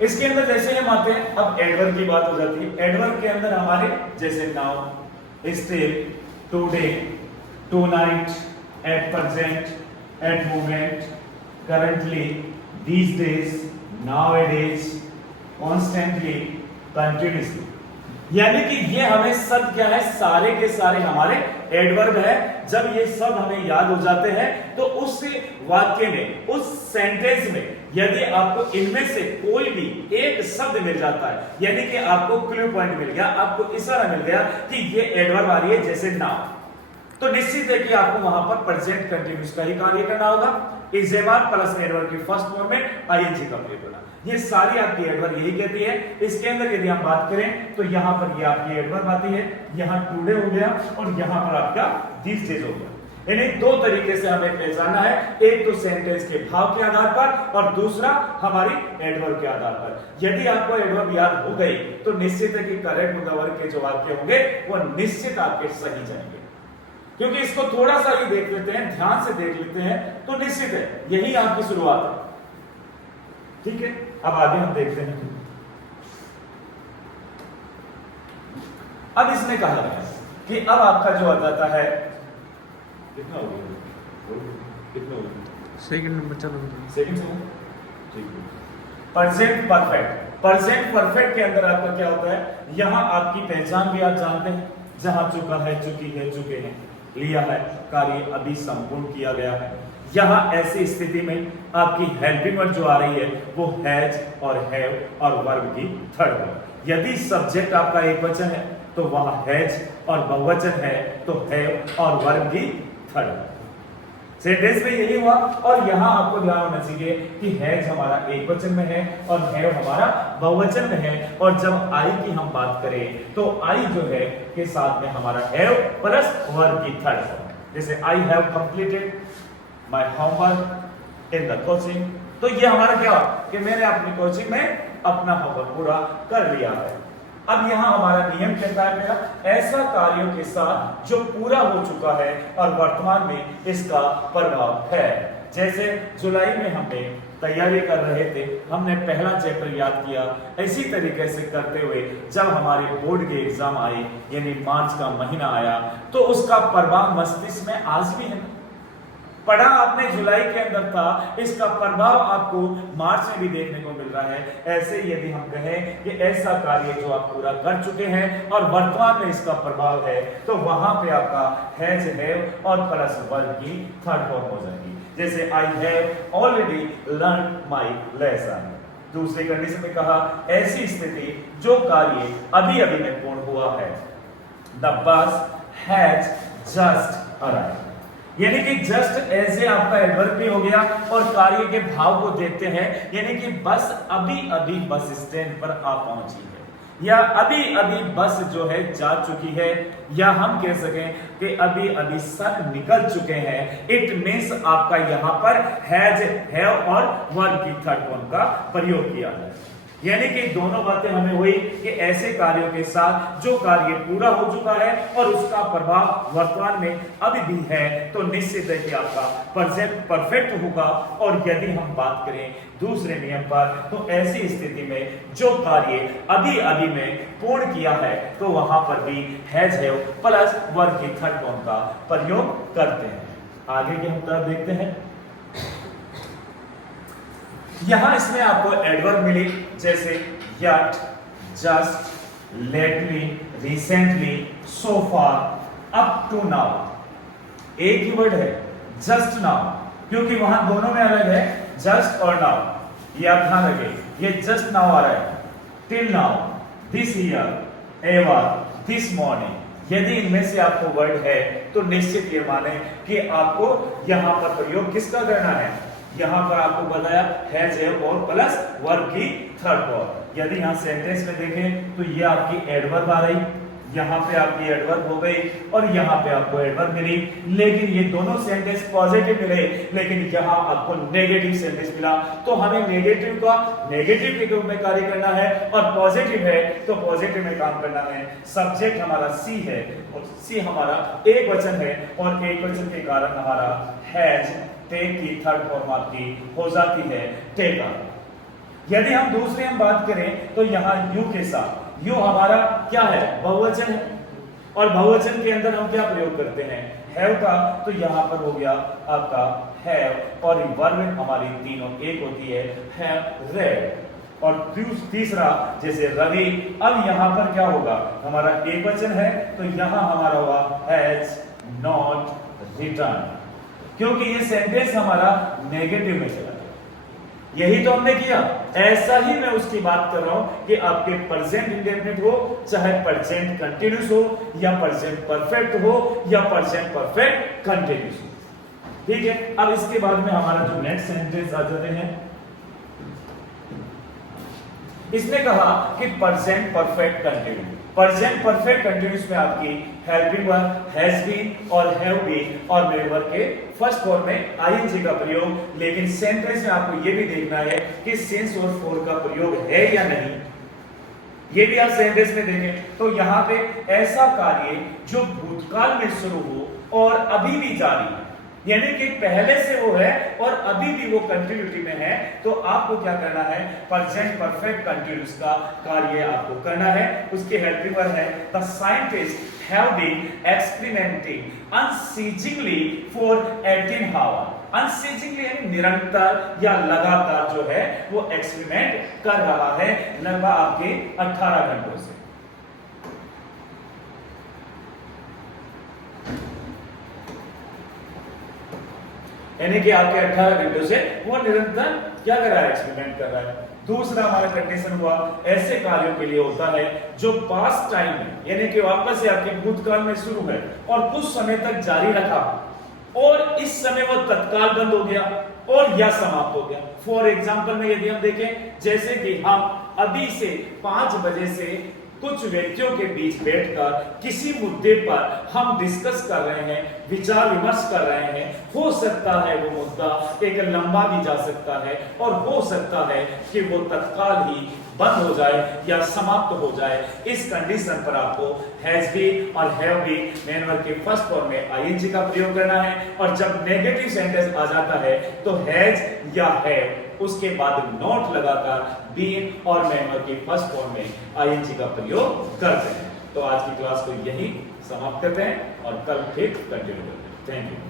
इसके अंदर जैसे हम आते हैं, अब एडवर्ब की बात हो जाती है। एडवर्ब के अंदर हमारे जैसे now, still, today, tonight, at present, at moment, currently, these days, nowadays, constantly, continuously, यानी कि ये हमें सब क्या है, सारे के सारे हमारे एडवर्ब है। जब ये सब हमें याद हो जाते हैं तो उस वाक्य में, उस सेंटेंस में यदि आपको इनमें से कोई भी एक शब्द मिल जाता है, यानी कि आपको क्लू पॉइंट मिल गया, आपको इशारा मिल गया कि ये एडवर्ब आ रही है जैसे नाउ, तो निश्चित है कि आपको वहां पर प्रेजेंट कंटिन्यूअस का ही कार्य करना होगा। इज एम प्लस एडवर्ब की फर्स्ट फॉर्म में आईएनजी का प्रयोग होना। ये सारी आपकी एडवर्ब यही कहती है। इसके अंदर यदि हम बात करें तो यहां पर ये आपकी एडवर्ब आती है, यहां टुडे हो गया और यहां पर आपका दिस डेज हो गया। यानी दो तरीके से हमें पहचानना है, एक तो सेंटेंस के भाव के आधार पर और दूसरा हमारी एडवर्ब के आधार पर। यदि आपको एडवर्ब याद हो गई तो निश्चित है कि करेक्ट मुदावर के जो वाक्य होंगे वो निश्चित आपके सही जाएंगे। क्योंकि इसको थोड़ा सा ही देख लेते हैं, ध्यान से देख लेते हैं तो निश्चित है यही आपकी शुरुआत है। ठीक है, अब आगे हम देखते हैं। अब इसने कहा है कि अब आपका जो आ जाता है, कितना हो गया, कितना हो गया, सेकंड नंबर चलो, सेकंड से ठीक है। प्रेजेंट परफेक्ट, प्रेजेंट परफेक्ट के अंदर आपका क्या होता है, यहां आपकी पहचान भी आप जानते हैं, जहां चुका है, चुकी है, चुके हैं, लिया है, कार्य अभी संपूर्ण किया गया है। यहां ऐसी स्थिति में आपकी हेल्पिंग वर्ब जो आ रही है वो हैज और हैव और वर्ब की थर्ड फॉर्म। यदि सब्जेक्ट आपका एक वचन है तो वहां हैज और बहुवचन है तो हैव और वर्ब की थर्ड फॉर्म। सेंटेंस में यही हुआ। और यहां आपको ध्यान होना चाहिए कि हैज हमारा एक वचन में है और हैव हमारा बहुवचन में है। और जब आई की हम बात करें तो आई जो है के साथ में हमारा हैव प्लस वर्ब की थर्ड फॉर्म। जैसे I have completed my homework in the coaching, तो ये हमारा क्या कि मैंने अपनी कोचिंग में अपना होमवर्क पूरा कर लिया है। अब यहां हमारा नियम कहता है मेरा, ऐसा कार्यों के साथ जो पूरा हो चुका है और वर्तमान में इसका प्रभाव है। जैसे जुलाई में हमने तैयारी कर रहे थे, हमने पहला चैप्टर याद किया, इसी तरीके से करते हुए जब हमारे बोर्ड के एग्जाम आए यानी मार्च का महीना आया तो उसका प्रभाव मस्तिष्क में आज भी है। पढ़ा आपने जुलाई के अंदर था, इसका प्रभाव आपको मार्च में भी देखने को मिल रहा है। ऐसे यदि हम कहें कि ऐसा कार्य जो आप पूरा कर चुके हैं और वर्तमान में इसका प्रभाव है तो वहां पे आपका हैज हैव और प्लस वर्ब की थर्ड फॉर्म हो जाएगी। जैसे I have already learn my lesson. दूसरी कंडीशन में कहा ऐसी स्थिति जो कार्य अभी अभी में पूर्ण हुआ है। The bus has just arrived, यानी कि जस्ट ऐसे आपका एडवर्ब भी हो गया और कार्य के भाव को देखते हैं, यानी कि बस अभी अभी बस स्टैंड पर आ पहुंची है या अभी अभी बस जो है जा चुकी है, या हम कह सकें कि अभी अभी सर निकल चुके हैं। इट मींस आपका यहां पर हैज हैव और वर्ब की थर्ड फॉर्म का प्रयोग किया है। यानी कि दोनों बातें हमें हुई कि ऐसे कार्यों के साथ जो कार्य पूरा हो चुका है और उसका प्रभाव वर्तमान में अभी भी है तो निश्चित है कि आपका प्रेजेंट परफेक्ट होगा। और यदि हम बात करें दूसरे नियम पर तो ऐसी स्थिति में जो कार्य अभी अभी में पूर्ण किया है तो वहां पर भी हैज हैव प्लस वर्ब की थर्ड फॉर्म का प्रयोग करते हैं। आगे की हम तरफ देखते हैं। यहां इसमें आपको एडवर्ब मिली जैसे yet, just, lately, recently, so far, up to now। एक ही वर्ड है just now, क्योंकि वहां दोनों में अलग है just और now। ये आप ध्यान रखें, ये just now आ रहा है, till now, this year, ever, this morning। यदि इनमें से आपको वर्ड है तो निश्चित ये माने कि आपको यहां पर प्रयोग किसका करना है। यहां पर आपको बताया हैज हैव और प्लस वर्ब की थर्ड फॉर्म। यदि यहां सेंटेंस में देखें तो ये आपकी एडवर्ब आ रही, यहां पे आपकी एडवर्ब हो गई और यहां पे आपको एडवर्ब मिली। लेकिन ये दोनों सेंटेंस पॉजिटिव मिले, लेकिन यहां आपको नेगेटिव सेंटेंस मिला। तो हमें नेगेटिव का नेगेटिव के रूप में कार्य करना है और पॉजिटिव है तो पॉजिटिव में काम करना है। सब्जेक्ट हमारा सी है और सी हमारा एक वचन है और एक वचन के कारण हमारा हैज टेक की थर्ड फॉर्म आपकी हो जाती है टेकन। यदि हम दूसरे हम बात करें तो यहाँ यू के साथ, यू हमारा क्या है, बहुवचन है, और बहुवचन के अंदर हम क्या प्रयोग करते हैं, हैव का, तो यहाँ पर हो गया आपका हैव, और वर्ब हमारी तीनों एक होती है, हैव रेड। और तीसरा जैसे रवि, अब यहाँ पर क्या होगा, हमारा एक वचन है तो यहाँ हमारा हुआ हैज नॉट रिटर्न, क्योंकि ये सेंटेंस हमारा नेगेटिव में चला गया। यही तो हमने किया, ऐसा ही मैं उसकी बात कर रहा हूं कि आपके प्रेजेंट इंडेफिनिट हो, चाहे प्रेजेंट कंटिन्यूस हो, या प्रेजेंट परफेक्ट हो, या प्रेजेंट परफेक्ट कंटिन्यूस हो। ठीक है, अब इसके बाद में हमारा जो नेक्स्ट सेंटेंस आ जाते हैं, इसने कहा कि present perfect continuous. Present perfect continuous में आपकी हेल्पिंग वर्ब हैज बीन और हैव बीन और मेन वर्ब के फर्स्ट फॉर्म में आईएनजी का प्रयोग, लेकिन सेंटेंस में आपको यह भी देखना है कि सिंस और फॉर का प्रयोग है या नहीं। ये भी आप सेंटेंस में देखें तो यहां पे ऐसा कार्य जो भूतकाल में शुरू हो और अभी भी जारी है, यानी कि पहले से वो है और अभी भी वो कंटिन्यूटी में है, तो आपको क्या करना है, प्रेजेंट परफेक्ट कंटिन्यूस का कार्य आपको करना है। उसके हेल्पिंग वर्ब है the scientist have been experimenting unceasingly for 18 hour. Unceasingly यानी निरंतर या लगातार जो है वो एक्सपेरिमेंट कर रहा है लगभग आपके 18 घंटों से। यानी कि आपके 18 घंटों से वो निरंतर क्या कर रहा है, एक्सपेरिमेंट कर रहा है। दूसरा हमारा कंडीशन हुआ ऐसे कार्यों के लिए होता है जो पास्ट टाइम में, यानी कि वापस से आपके भूतकाल में शुरू है और कुछ समय तक जारी रखा और इस समय वो तत्काल बंद हो गया और या समाप्त हो गया। फॉर एग्जाम्पल में यदि हम देखें, जैसे कि हम अभी से 5 बजे से कुछ व्यक्तियों के बीच बैठकर किसी मुद्दे पर हम डिस्कस कर रहे हैं, विचार विमर्श कर रहे हैं, हो सकता है वो मुद्दा एक लंबा भी जा सकता है और हो सकता है कि वो तत्काल ही बंद हो जाए या समाप्त हो जाए। इस कंडीशन पर आपको हैज बीन और हैव बीन मेन वर्ब के फर्स्ट फॉर्म में आईएनजी का प्रयोग करना है, और जब नेगेटिव सेंटेंस आ जाता है तो हैज या हैव उसके बाद नॉट लगाकर बीन और मेन वर्ब के फर्स्ट फॉर्म में आईएनजी का प्रयोग करते हैं। तो आज की क्लास को यही समाप्त करते हैं और कल फिर कंटिन्यू करते हैं। Thank you.